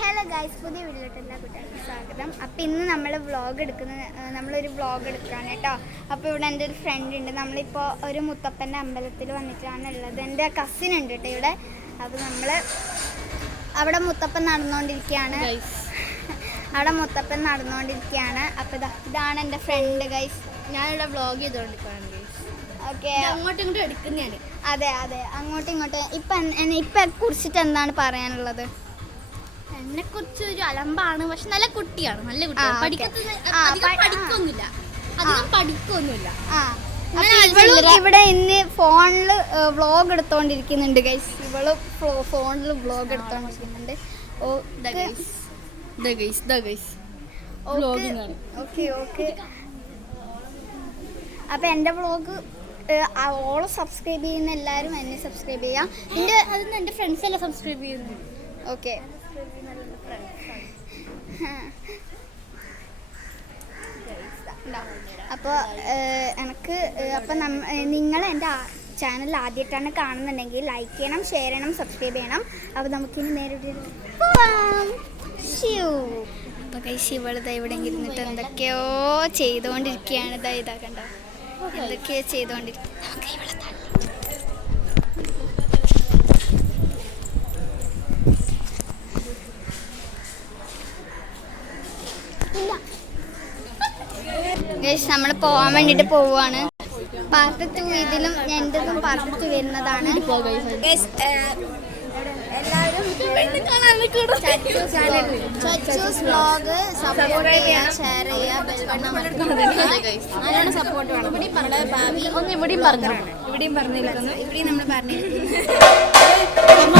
Hello guys പുതിയ വീട്ടിലോട്ട് എല്ലാ കുട്ടികൾക്കും സ്വാഗതം. അപ്പോൾ ഇന്ന് നമ്മൾ വ്ളോഗ് എടുക്കുന്ന നമ്മളൊരു വ്ളോഗ് എടുക്കുകയാണ് കേട്ടോ. അപ്പോൾ ഇവിടെ എന്റെ ഒരു ഫ്രണ്ട് ഉണ്ട്. നമ്മളിപ്പോൾ ഒരു മുത്തപ്പന്റെ അമ്പലത്തിൽ വന്നിട്ടാണ് ഉള്ളത്. എന്റെ കസിൻ ഉണ്ട് കേട്ടോ ഇവിടെ. അപ്പോൾ നമ്മൾ അവിടെ മുത്തപ്പൻ നടന്നുകൊണ്ടിരിക്കുകയാണ് അവിടെ മുത്തപ്പൻ നടന്നുകൊണ്ടിരിക്കുകയാണ് അപ്പോൾ ഇതാ ഇതാണ് എന്റെ ഫ്രണ്ട് ഗൈസ് ഞാനിവിടെ വ്ളോഗ് ചെയ്തുകൊണ്ടിരിക്കുകയാണ് ഓക്കെ അങ്ങോട്ടും ഇങ്ങോട്ടും എടുക്കുന്നതാണ്. അതെ അതെ. അങ്ങോട്ടും ഇങ്ങോട്ടും. ഇപ്പം ഇപ്പം കുറിച്ചിട്ട് എന്താണ് പറയാനുള്ളത്? എന്നെ കുറിച്ച് ഒരു അലമ്പാണ്. പക്ഷെ നല്ല കുട്ടിയാണ്. നല്ല കുട്ടിയാണ്. പഠിക്കത്തത് ആ, അധികം പ- ആ. പഠിക്കൊന്നുമില്ല. അധികം പഠിക്കൊന്നുമില്ല. ആ. ഇങ്ങനെ ഇവളും ഇവിടെ ഇന്ന് ഫോണിൽ വ്ളോഗ് എടുത്തോണ്ടിരിക്കുന്നുണ്ട് ഗൈസ് ഇവൾ ഫോണിൽ വ്ളോഗ് എടുത്തോണ്ടിരിക്കുന്നുണ്ട്. ദാ guys. ദാ ദാ guys. Vlogging ആണ്. Okay okay. അപ്പൊ എന്റെ വ്ളോഗ് ഓളെ സബ്സ്ക്രൈബ് ചെയ്യുന്ന എല്ലാവരും എന്നെ സബ്സ്ക്രൈബ് ചെയ്യാം. എന്റെ അതൊന്നും എന്റെ ഫ്രണ്ട്സ് എല്ലാം സബ്സ്ക്രൈബ് ചെയ്യുന്നു ഓക്കെ അപ്പോൾ എനിക്ക് അപ്പോൾ നിങ്ങൾ എന്റെ ചാനൽ ആദ്യമായിട്ടാണ് കാണുന്നുണ്ടെങ്കിൽ ലൈക്ക് ചെയ്യണം ഷെയർ ചെയ്യണം സബ്സ്ക്രൈബ് ചെയ്യണം. അപ്പോൾ നമുക്കിനി നേരിട്ട് പോവാം. അപ്പോൾ കൈ ശിവളിത ഇവിടെ ഇരുന്നിട്ട് എന്തൊക്കെയോ ചെയ്തുകൊണ്ടിരിക്കുകയാണ് ഇതാ ഇതാ കണ്ടോ? എന്തൊക്കെയോ ചെയ്തുകൊണ്ടിരിക്കുക നമുക്ക് നമ്മൾ പോവാൻ വേണ്ടിട്ട് പോവാണ്. പാർട്ട് ടു ഇതിലും എന്റെതും പാർട്ട് ടു വരുന്നതാണ് ചച്ചൂസ് വ്ലോഗ് സപ്പോർട്ട് ചെയ്യുക ഷെയർ ചെയ്യുക ബെൽ ബട്ടൺ സപ്പോർട്ട് വേണം. ഇവിടെയും പറഞ്ഞു ഇവിടെയും പറഞ്ഞിരിക്കുന്നു. ഇവിടെയും നമ്മൾ പറഞ്ഞിരിക്കുന്നു.